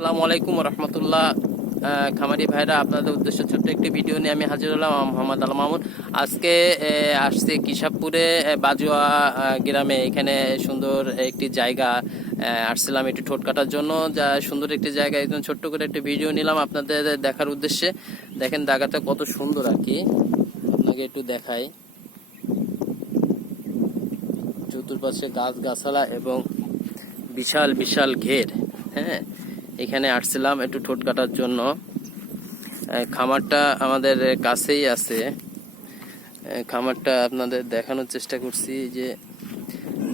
আসসালামু আলাইকুম রহমতুল্লাহ। খামারি ভাইরা, আপনাদের উদ্দেশ্যে ছোট্ট একটি ভিডিও নিয়ে আমি হাজির হলাম। মোহাম্মদ আল মামুন। আজকে আসছি কিশাবপুরে বাজুয়া গ্রামে। এখানে সুন্দর একটি জায়গা আসছিলাম একটু ঠোঁট কাটার জন্য। যা সুন্দর একটি জায়গা, একদম ছোট্ট করে একটি ভিডিও নিলাম আপনাদের দেখার উদ্দেশ্যে। দেখেন জায়গাটা কত সুন্দর আর কি, আপনাকে একটু দেখাই। চতুর্পাশে গাছ গাছালা এবং বিশাল বিশাল ঘের। হ্যাঁ, এখানে আসছিলাম একটু ঠোঁট কাটার জন্য। খামারটা আমাদের কাছেই আছে। খামারটা আপনাদের দেখানোর চেষ্টা করছি।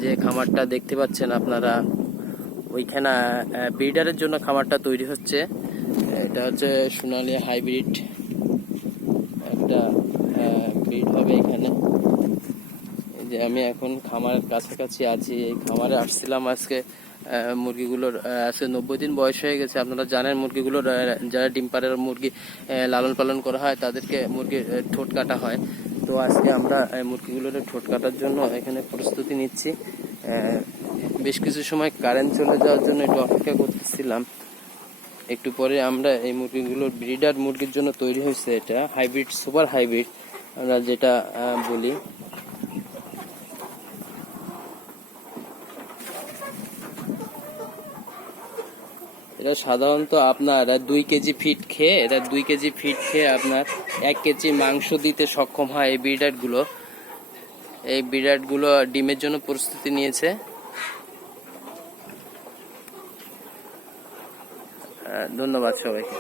যে খামারটা দেখতে পাচ্ছেন আপনারা, ওইখানে ব্রিডারের জন্য খামারটা তৈরি হচ্ছে। এটা হচ্ছে সোনালী হাইব্রিড একটা ব্রিড হবে এখানে। যে আমি এখন খামারের কাছাকাছি আছি, এই খামারে আসছিলাম আজকে। মুরগিগুলোর আজকে 90 দিন বয়স হয়ে গেছে। আপনারা জানেন মুরগিগুলোর যারা ডিম পাড়ের মুরগি লালন পালন করা হয় তাদেরকে মুরগির ঠোঁট কাটা হয়। তো আজকে আমরা মুরগিগুলোর ঠোঁট কাটার জন্য এখানে প্রস্তুতি নিচ্ছি। বেশ কিছু সময় কারেন্ট চলে যাওয়ার জন্য একটু অপেক্ষা করতেছিলাম। একটু পরে আমরা এই মুরগিগুলোর ব্রিডার মুরগির জন্য তৈরি হয়েছে। এটা হাইব্রিড, সুপার হাইব্রিড আমরা যেটা বলি। এটা সাধারণত আপনার 2 কেজি ফিট খেয়ে, আপনার 1 কেজি মাংস দিতে সক্ষম হয় এই ব্রিডারগুলো। এই ব্রিডারগুলো ডিমের জন্য প্রস্তুতি নিয়েছে। ধন্যবাদ সবাইকে।